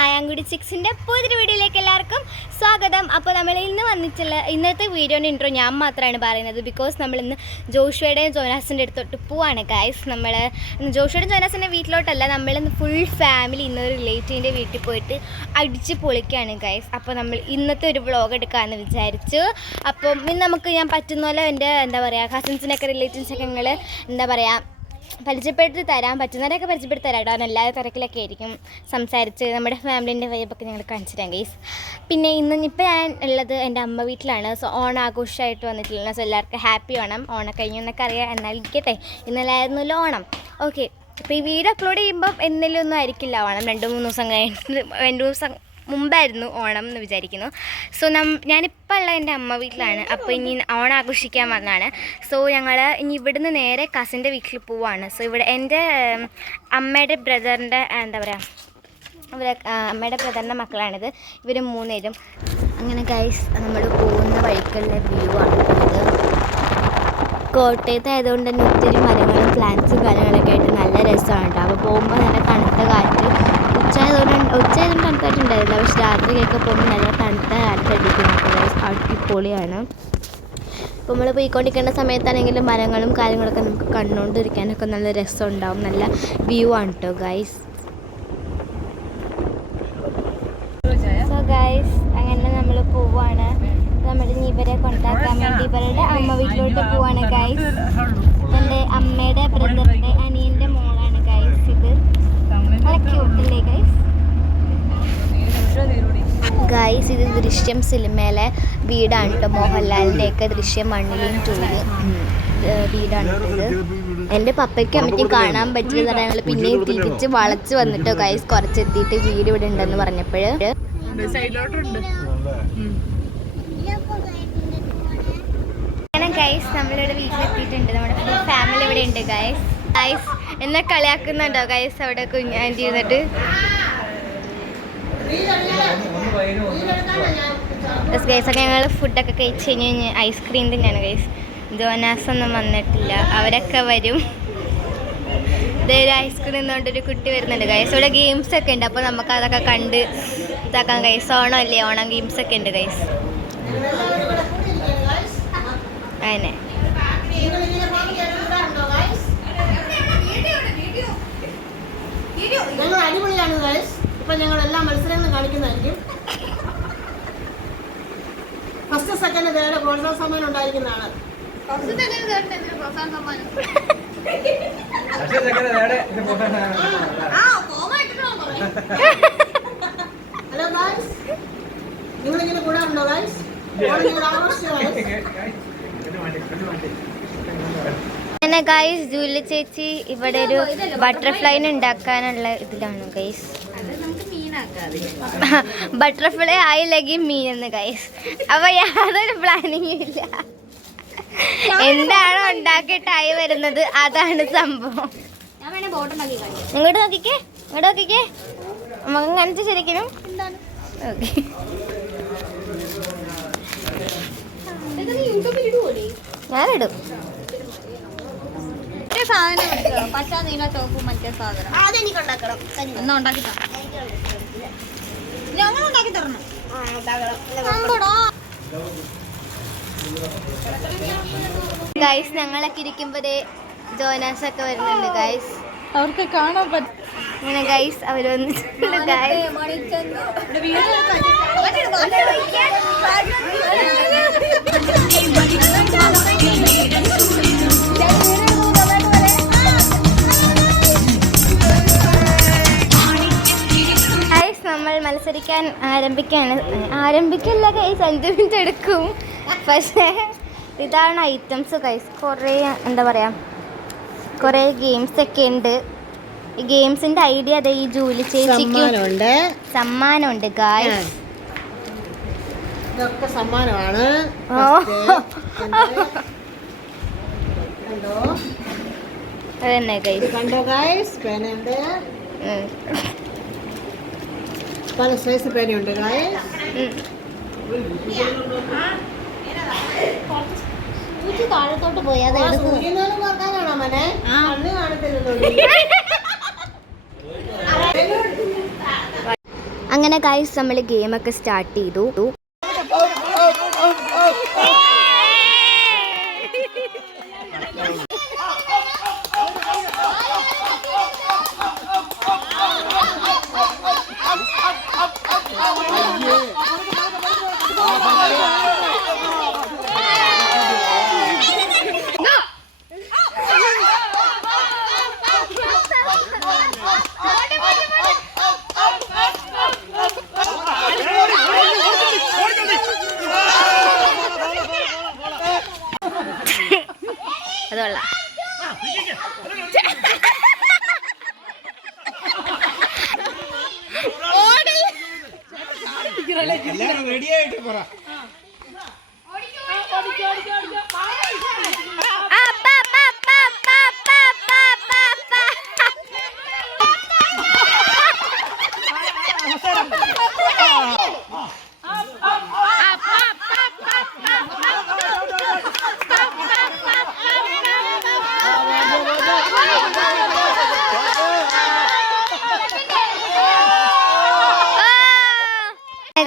ആയാങ്കുടി ചിക്സിൻ്റെ പുതിയൊരു വീഡിയോയിലേക്ക് എല്ലാവർക്കും സ്വാഗതം. അപ്പോൾ നമ്മൾ ഇന്ന് വന്നിട്ടുള്ള ഇന്നത്തെ വീഡിയോൻ്റെ ഇൻട്രോ ഞാൻ മാത്രമാണ് പറയുന്നത്. ബിക്കോസ് നമ്മളിന്ന് ജോഷുവയുടെയും ജോനാസിൻ്റെ അടുത്തോട്ട് പോവാണ് ഗൈസ്. നമ്മൾ ജോഷുവയുടെയും ജോനാസിൻ്റെ വീട്ടിലോട്ടല്ല, നമ്മളിന്ന് ഫുൾ ഫാമിലി ഇന്നൊരു റിലേറ്റീവിൻ്റെ വീട്ടിൽ പോയിട്ട് അടിച്ച് പൊളിക്കുകയാണ് ഗൈസ്. അപ്പോൾ നമ്മൾ ഇന്നത്തെ ഒരു വ്ളോഗ് എടുക്കാമെന്ന് വിചാരിച്ചു. അപ്പം ഇന്ന് നമുക്ക് ഞാൻ പറ്റുന്ന പോലെ എൻ്റെ കസിൻസിനൊക്കെ റിലേറ്റീവ്സൊക്കെ ഞങ്ങൾ പരിചയപ്പെടുത്തി തരാൻ പറ്റുന്നവരൊക്കെ പരിചയപ്പെടുത്തി തരാം. കാരണം എല്ലാ തിരക്കിലൊക്കെ ആയിരിക്കും സംസാരിച്ച് നമ്മുടെ ഫാമിലീൻ്റെ വൈബൊക്കെ ഞങ്ങൾ കാണിച്ചു തരാം ഗൈസ്. പിന്നെ ഇന്നിപ്പോൾ ഞാൻ ഉള്ളത് എൻ്റെ അമ്മ വീട്ടിലാണ്. സോ ഓണാഘോഷമായിട്ട് വന്നിട്ടില്ല. സോ എല്ലാവർക്കും ഹാപ്പി ഓണം. ഓണം കഴിഞ്ഞെന്നൊക്കെ അറിയാം, എന്നാൽ ഇരിക്കട്ടെ, ഇന്നലായിരുന്നല്ലോ ഓണം. ഓക്കെ, അപ്പോൾ ഈ വീഡിയോ അപ്ലോഡ് ചെയ്യുമ്പം എന്തെങ്കിലും ഒന്നും ആയിരിക്കില്ല ഓണം. 2-3 ദിവസം കഴിഞ്ഞിട്ട് 2 ദിവസം മുമ്പായിരുന്നു ഓണം എന്ന് വിചാരിക്കുന്നു. സോ ഞാനിപ്പോൾ ഉള്ള എൻ്റെ അമ്മ വീട്ടിലാണ്. അപ്പോൾ ഇനി ഓണം ആഘോഷിക്കാൻ വന്നതാണ്. സോ ഞങ്ങൾ ഇനി ഇവിടുന്ന് നേരെ കസിൻ്റെ വീട്ടിൽ പോവാണ്. സോ ഇവിടെ എൻ്റെ അമ്മയുടെ ബ്രദറിൻ്റെ അമ്മയുടെ ബ്രദറിൻ്റെ മക്കളാണിത്. ഇവർ 3 പേരും. അങ്ങനെ ഗൈസ് നമ്മൾ പോകുന്ന വഴിക്കുള്ള വ്യൂ ആണ് ഇത്. കോട്ടയത്ത് ആയതുകൊണ്ട് തന്നെ ഒത്തിരി മരങ്ങളും പ്ലാന്റ്സും കാര്യങ്ങളൊക്കെ ആയിട്ട് നല്ല രസമാണ് കേട്ടോ. അപ്പോൾ പോകുമ്പോൾ നല്ല തണുത്ത കാറ്റ്, ഉച്ചയായതുകൊണ്ട് തണുത്തായിട്ടുണ്ടായിരുന്നില്ല, പക്ഷെ രാത്രിയൊക്കെ പോകുമ്പോൾ നല്ല തണുത്ത കാറ്റടിക്കുന്നു. അടിപൊളിയാണ്. ഇപ്പോൾ നമ്മൾ പോയിക്കൊണ്ടിരിക്കേണ്ട സമയത്താണെങ്കിലും മരങ്ങളും കാര്യങ്ങളൊക്കെ നമുക്ക് കണ്ടുകൊണ്ടിരിക്കാനൊക്കെ നല്ല രസം ഉണ്ടാവും. നല്ല വ്യൂ ആണ് കേട്ടോ ഗൈസ്. സോ ഗൈസ് അങ്ങനെ നമ്മൾ പോവാണ്. നമ്മൾ ഇനി ഇവരെ കൊണ്ടാക്കാൻ വേണ്ടി ഇവരുടെ അമ്മ വീട്ടിലോട്ട് പോവാണ് ഗൈസ്. എൻ്റെ അമ്മയുടെ ബ്രദറിൻ്റെ അനിയൻ്റെ മോളാണ് ഗൈസ് ഇത്. നല്ല ക്യൂട്ടല്ലേ ഗൈസ്. ഇത് ദൃശ്യം സിനിമയിലെ വീടാണ് കേട്ടോ. മോഹൻലാലിൻ്റെയൊക്കെ ദൃശ്യം 1ലും 2ലും വീടാണ് ഇത്. എൻ്റെ പപ്പയ്ക്കും അമ്മയ്ക്കും കാണാൻ പറ്റില്ല. ഞങ്ങൾ പിന്നെയും തിരിച്ച് വളച്ച് വന്നിട്ടോ ഗൈസ്. കുറച്ചെത്തിയിട്ട് വീട് ഇവിടെ ഉണ്ടെന്ന് പറഞ്ഞപ്പോൾ ഗൈസ് നമ്മളിവിടെ വീട്ടിലെത്തിയിട്ടുണ്ട്. നമ്മുടെ ഫുൾ ഫാമിലി ഇവിടെ ഉണ്ട് ഗൈസ്. ഗൈസ് എന്നെ കളിയാക്കുന്നുണ്ടോ ഗൈസ് അവിടെ കുഞ്ഞാൻറ്റി ഇരുന്നിട്ട്? ഗൈസ് ഒക്കെ ഞങ്ങൾ ഫുഡൊക്കെ കഴിച്ച് കഴിഞ്ഞ് ഐസ്ക്രീം തന്നെയാണ് ഗൈസ്. ജോനാസ് ഒന്നും വന്നിട്ടില്ല, അവരൊക്കെ വരും. ഇതൊരു ഐസ്ക്രീം നിന്നുകൊണ്ടൊരു കുട്ടി വരുന്നുണ്ട് ഗൈസ്. ഇവിടെ ഗെയിംസ് ഒക്കെ ഉണ്ട്, അപ്പോൾ നമുക്ക് അതൊക്കെ കണ്ട് ഇതാക്കാം ഗൈസ്. ഓണം അല്ലേ, ഓണം ഗെയിംസ് ഒക്കെ ഉണ്ട് ഗൈസ്. അങ്ങനെ ഞങ്ങൾ അടിപൊളിയാണ് ഗൈസ്. ഇപ്പൊ ഞങ്ങൾ എല്ലാ മത്സരങ്ങളും കാണിക്കുന്നതായിരിക്കും. ഫസ്റ്റ് സെക്കൻഡ് തേർഡ് പ്രോത്സാഹന സമ്മാനം ഉണ്ടായിരിക്കുന്നതാണ്. ഹലോ ഗൈസ്, നിങ്ങളിങ്ങനെ കൂടാറുണ്ടോ ഗൈസ്? അങ്ങനെ ഗൈസ് ജൂലി ചേച്ചി ഇവിടെ ഒരു ബട്ടർഫ്ലൈനെ ഉണ്ടാക്കാനുള്ള ഇതിലാണ് ഗൈസ്. ബട്ടർഫ്ലൈ ആയില്ലെങ്കിൽ മീനെന്ന് ഗൈസ്. അപ്പൊ യാതൊരു പ്ലാനിങ്ങും ഇല്ല. എന്താണോ ഉണ്ടാക്കിയിട്ടായി വരുന്നത് അതാണ് സംഭവം. ഇങ്ങോട്ട് നോക്കിക്കേ, ഇങ്ങോട്ട് നോക്കിക്കേ, നമുക്ക് കാണിച്ച് ശരിക്കും. ഓക്കെ, ഞാനിടും. സാധനം പച്ച നീല ചോപ്പ് മറ്റേ സാധനം എന്നാ ഉണ്ടാക്കി ഞങ്ങൾ ഉണ്ടാക്കി തരണം. ഗൈസ് ഞങ്ങളൊക്കെ ഇരിക്കുമ്പോഴേ ജോനാസ് ഒക്കെ വരുന്നുണ്ട് ഗൈസ്. അവർക്ക് കാണാൻ പറ്റും. അങ്ങനെ ഗൈസ് അവർ വന്നിട്ടുണ്ട് ഗൈസ്. നമ്മൾ മത്സരിക്കാൻ ആരംഭിക്കില്ല ഗൈസ്. 5 മിനിറ്റ് എടുക്കും. പക്ഷേ ഇതാണ് ഐറ്റംസ് ഗൈസ്. കുറേ ഗെയിംസ് ഒക്കെ ഉണ്ട്. ഈ ഗെയിംസിന്റെ ഐഡിയ അതെ ഈ ജൂലി ചേച്ചിക്ക് സമ്മാനമുണ്ട് ഗൈസ്. ഇതൊക്കെ സമ്മാനമാണ്. അതന്നെ ഗൈസ്. കണ്ടോ ഗൈസ്, പേനയുണ്ട്, പല സൈസ് പേനയുണ്ട് ഗൈസ്. താഴത്തോട്ട് പോയാൽ കാണാണോ മനെ? കണ്ണ് കാണത്തില്ലല്ലോ. ഗൈസ് നമ്മൾ ഗെയിമൊക്കെ സ്റ്റാർട്ട് ചെയ്തു. അതുകൊള്ള റെഡിയായിട്ട് പറ.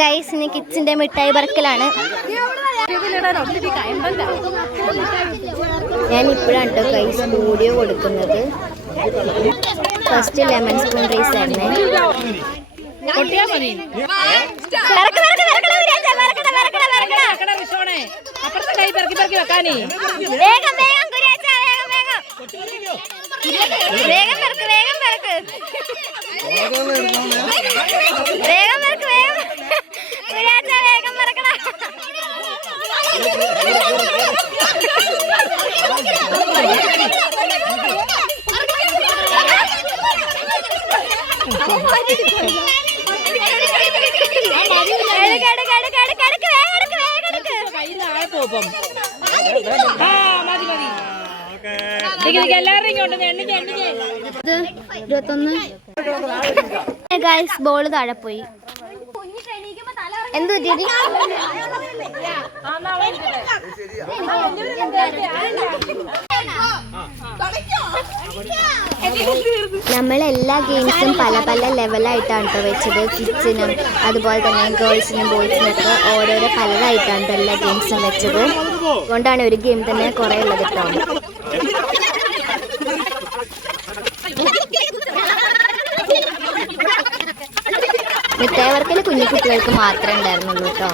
ഗൈസ് ഇനി കിച്ചൻ്റെ മിഠായി പറക്കലാണ്. ഞാൻ ഇപ്പോഴാണ് കേട്ടോ ഗൈസ് വീഡിയോ കൊടുക്കുന്നത്. ഫസ്റ്റ് ലെമൺ സ്പൂൺ റൈസ് ആയിരുന്നേ. ഗൈസ് ബോള് താഴെ പോയി. എന്ത് പറ്റി? നമ്മളെല്ലാ ഗെയിംസും പല പല ലെവലായിട്ടാണ് കേട്ടോ വെച്ചത്. കിച്ചനും അതുപോലെ തന്നെ ഗേൾസിനും ബോയ്സിനൊക്കെ ഓരോരോ പലതായിട്ടാണ് കേട്ടോ എല്ലാ ഗെയിംസും വെച്ചത്. അതുകൊണ്ടാണ് ഒരു ഗെയിം തന്നെ കുറേ ഉള്ളത് കേട്ടോ. മിഠായി വർക്കൽ കുഞ്ഞു കുട്ടികൾക്ക് മാത്രമേ ഉണ്ടായിരുന്നുള്ളൂ കേട്ടോ.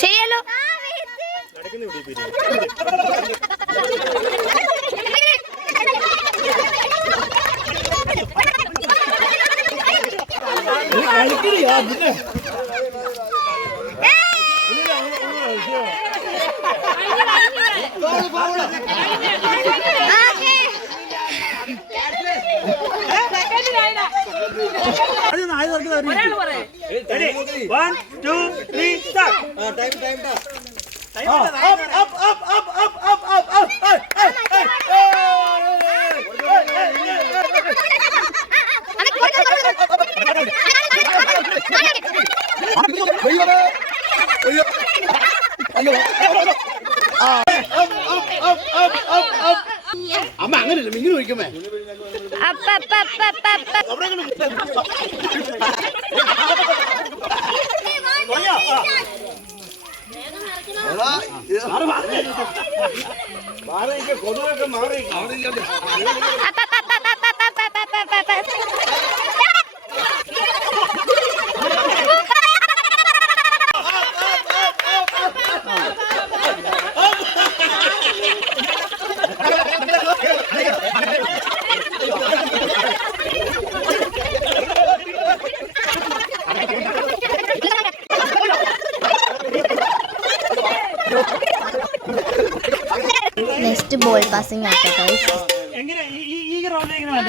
ശരിയല്ലോ. One, two, three, start. Time. അമ്മ അങ്ങനെയല്ല മിങ്ങനെ ഒഴിക്കുമേ. കൊതുകൊക്കെ മാറി നെക്സ്റ്റ് ബോൾ പാസിംഗ് ആട്ടോ. എങ്ങനെ ഈ റൗണ്ടിൽ എങ്ങനെ വേണ്ട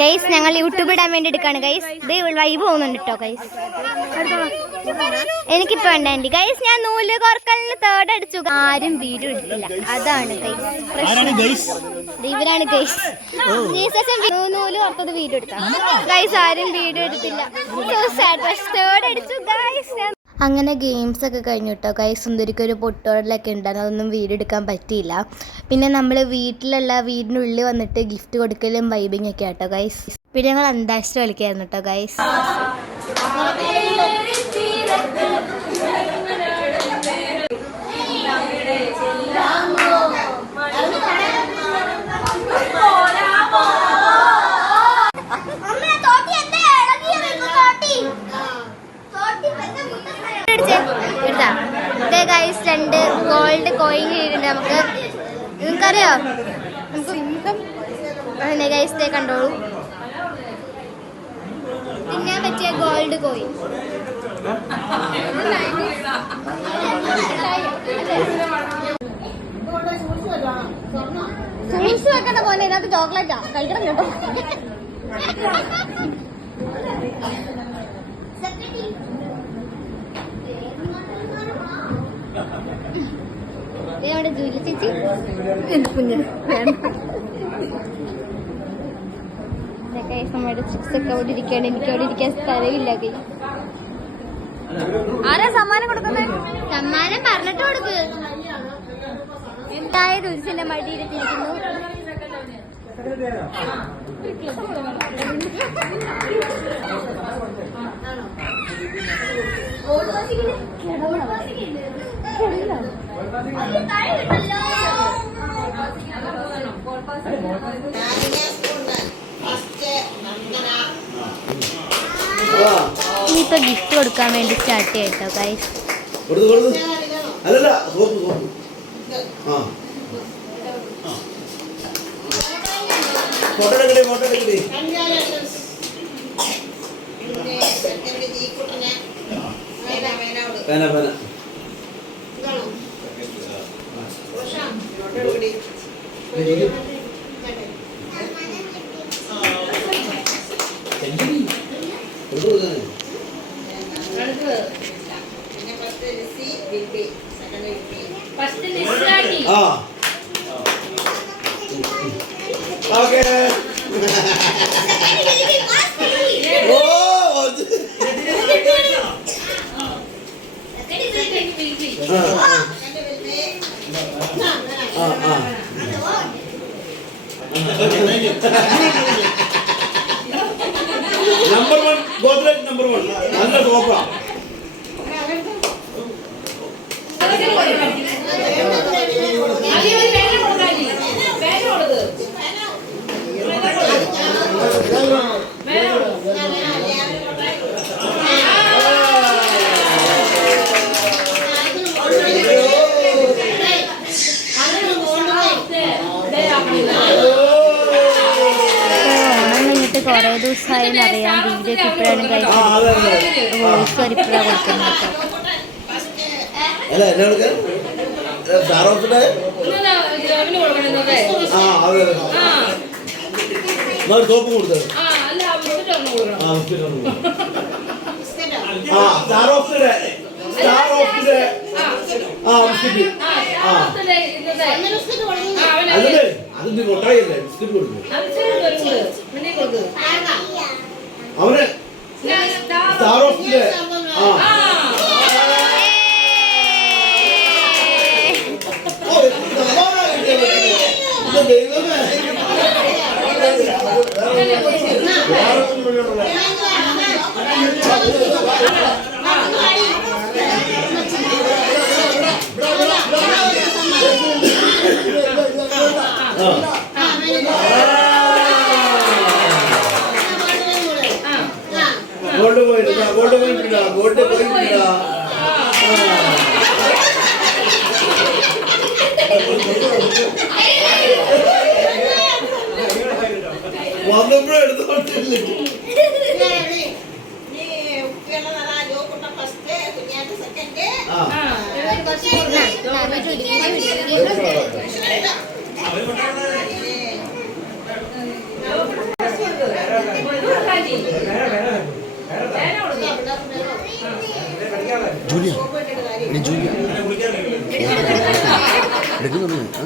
ഗൈസ് ഞങ്ങൾ യൂട്യൂബ് ഇടാൻ വേണ്ടി എടുക്കാണ് ഗൈസ്. ഇത് വൈബ് പോകുന്നുണ്ട് കേട്ടോ ഗൈസ്. എനിക്കിപ്പോ വേണ്ട ആൻറ്റി ഗൈസ്. ഞാൻ നൂല് കോർക്കലിന് തേർഡ് അടിച്ചു. ആരും വീഡിയോ എടുത്തില്ല, അതാണ് ഗൈസ്. ഇവരാണ് ഗൈസ്. നൂല് കോർത്തത് വീഡിയോ എടുക്കാം ഗൈസ്. ആരും വീഡിയോ എടുത്തില്ല. തേർഡ് അടിച്ചു ഗൈസ്. അങ്ങനെ ഗെയിംസ് ഒക്കെ കഴിഞ്ഞു കേട്ടോ ഗൈസ്. സുന്ദരിക്കൊരു പൊട്ടോടലൊക്കെ ഉണ്ടായിരുന്നു, അതൊന്നും വീഡിയോ എടുക്കാൻ പറ്റിയില്ല. പിന്നെ നമ്മൾ വീടിനുള്ളിൽ വന്നിട്ട് ഗിഫ്റ്റ് കൊടുക്കലും വൈബിങ് ഒക്കെ കേട്ടോ ഗൈസ്. പിന്നെ ഞങ്ങൾ അന്താക്ഷരി കളിക്കായിരുന്നു കേട്ടോ ഗൈസ്. ഗൈസ് 2 ഗോൾഡ് കോയിൻ കിട്ടിയിട്ടുണ്ട് നമുക്ക്. നിങ്ങൾക്കറിയോ അങ്ങനെ ഗൈസ് കണ്ടോളൂ. തിന്നാൻ പറ്റിയ ഗോൾഡ് കോയിൻ. ഫ്രൂട്ട്സ് വെക്കണ്ട പോലെ ഇതിനകത്ത് ചോക്ലേറ്റാ കഴിക്കണം കേട്ടോ. നമ്മുടെ ജൂലി ചേച്ചി കുഞ്ഞ് നമ്മുടെ സ്ട്രിക്സ് ഒക്കെ അവിടെ ഇരിക്കാണ്. എനിക്ക് അവിടെ ഇരിക്കാൻ സ്ഥലമില്ല. ആരാ സമ്മാനം കൊടുക്കുന്നത്? സമ്മാനം പറഞ്ഞിട്ട് കൊടുക്ക്. എന്തായ ദുരിസിന്റെ മടിയിലിട്ടിരിക്കുന്നു. ഇനിയിപ്പോ ഗിഫ്റ്റ് കൊടുക്കാൻ വേണ്ടി സ്റ്റാർട്ട് ചെയ്യട്ടോ ഗൈസ്. Number 1 Godrej number 1 നല്ല സോഫ. കുറേ ദിവസമായി അറിയാം. വീഡിയോ ഇപ്പോഴാണ് കഴിക്കുന്നത്. വോയിസ് ഇപ്പോഴാണ് കൊടുക്കുന്നത്. സോപ്പ് കൊടുത്തത് അതിന്റെ കൊട്ടായല്ലേ ബിസ്ക്കറ്റ് കൊടുക്കും അവന് സ്റ്റാർ ഓഫിന്റെ ദൈവമേ ഗോൾഡ് പോയിട്ടില്ല വന്നപ്പോഴും എടുത്തോണ്ടില്ല. ജൂലിയ ജൂലിയ എടുക്കുന്നുണ്ട്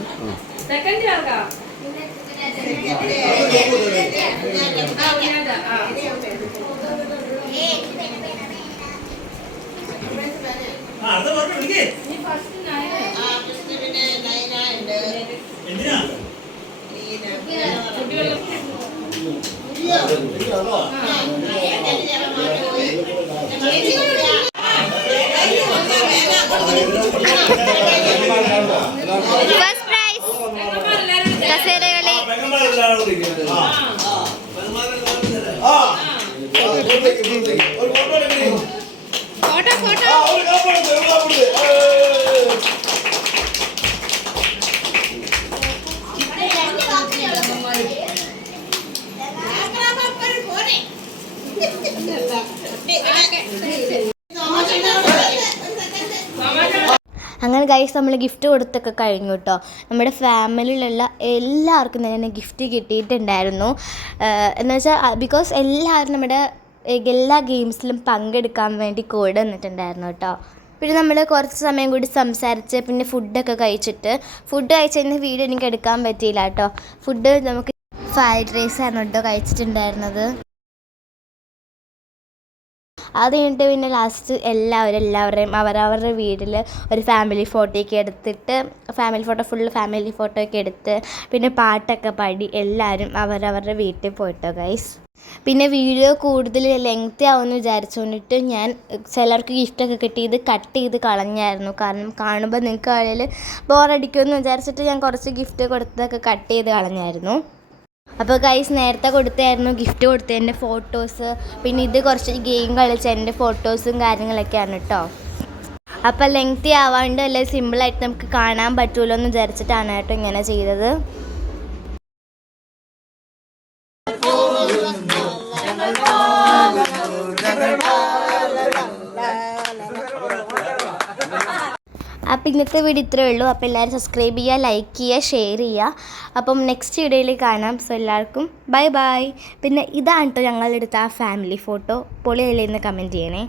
ഫസ്റ്റ് പ്രൈസ് കസേരകളി. Photo photo. അങ്ങനെ ഗൈസ് നമ്മൾ ഗിഫ്റ്റ് കൊടുത്തൊക്കെ കഴിഞ്ഞു കേട്ടോ. നമ്മുടെ ഫാമിലിയിലുള്ള എല്ലാവർക്കും തന്നെ ഗിഫ്റ്റ് കിട്ടിയിട്ടുണ്ടായിരുന്നു. എന്ന് വെച്ചാൽ ബിക്കോസ് എല്ലാവരും നമ്മുടെ എല്ലാ ഗെയിംസിലും പങ്കെടുക്കാൻ വേണ്ടി കൂടെ നിന്നിട്ടുണ്ടായിരുന്നു കേട്ടോ. പിന്നെ നമ്മൾ കുറച്ച് സമയം കൂടി സംസാരിച്ച് പിന്നെ ഫുഡൊക്കെ കഴിച്ചിട്ട് ഫുഡ് കഴിച്ചതിന് വീഡിയോ എനിക്ക് എടുക്കാൻ പറ്റിയില്ല കേട്ടോ. ഫുഡ് നമുക്ക് ഫ്രൈഡ് റൈസ് ആയിരുന്നു കേട്ടോ കഴിച്ചിട്ടുണ്ടായിരുന്നത്. അത് കഴിഞ്ഞിട്ട് പിന്നെ ലാസ്റ്റ് എല്ലാവരുടെയും അവരവരുടെ വീട്ടിൽ ഒരു ഫാമിലി ഫോട്ടോയൊക്കെ എടുത്തിട്ട് ഫുള്ള് ഫാമിലി ഫോട്ടോ ഒക്കെ എടുത്ത് പിന്നെ പാട്ടൊക്കെ പാടി എല്ലാവരും അവരവരുടെ വീട്ടിൽ പോയിട്ടോ ഗൈസ്. പിന്നെ വീഡിയോ കൂടുതൽ ലെങ്തി ആവുമെന്ന് വിചാരിച്ചുകൊണ്ടിട്ട് ഞാൻ ചിലർക്ക് ഗിഫ്റ്റൊക്കെ കിട്ടി ഇത് കട്ട് ചെയ്ത് കളഞ്ഞായിരുന്നു. കാരണം കാണുമ്പോൾ നിങ്ങൾക്ക് ആളിൽ ബോറടിക്കുമെന്ന് വിചാരിച്ചിട്ട് ഞാൻ കുറച്ച് ഗിഫ്റ്റ് കൊടുത്തതൊക്കെ കട്ട് ചെയ്ത് കളഞ്ഞായിരുന്നു. അപ്പോൾ ഗൈസ് നേരത്തെ കൊടുത്തായിരുന്നു ഗിഫ്റ്റ് കൊടുത്തതിൻ്റെ ഫോട്ടോസ്. പിന്നെ ഇത് കുറച്ച് ഗെയിം കളിച്ച എൻ്റെ ഫോട്ടോസും കാര്യങ്ങളൊക്കെയാണ് കേട്ടോ. അപ്പോൾ ലെങ്തി ആവാണ്ട് അല്ലെ സിമ്പിളായിട്ട് നമുക്ക് കാണാൻ പറ്റുമല്ലോ എന്ന് വിചാരിച്ചിട്ടാണ് കേട്ടോ ഇങ്ങനെ ചെയ്തത്. അപ്പോൾ ഇന്നത്തെ വീഡിയോ ഇത്രയേ ഉള്ളൂ. അപ്പോൾ എല്ലാവരും സബ്സ്ക്രൈബ് ചെയ്യുക, ലൈക്ക് ചെയ്യുക, ഷെയർ ചെയ്യുക. അപ്പം നെക്സ്റ്റ് വീഡിയോയിൽ കാണാം. സോ എല്ലാവർക്കും ബൈ ബൈ. പിന്നെ ഇതാണ് കേട്ടോ ഞങ്ങളെടുത്ത ആ ഫാമിലി ഫോട്ടോ. പൊളിയല്ലേ എന്ന് കമൻറ്റ് ചെയ്യണേ.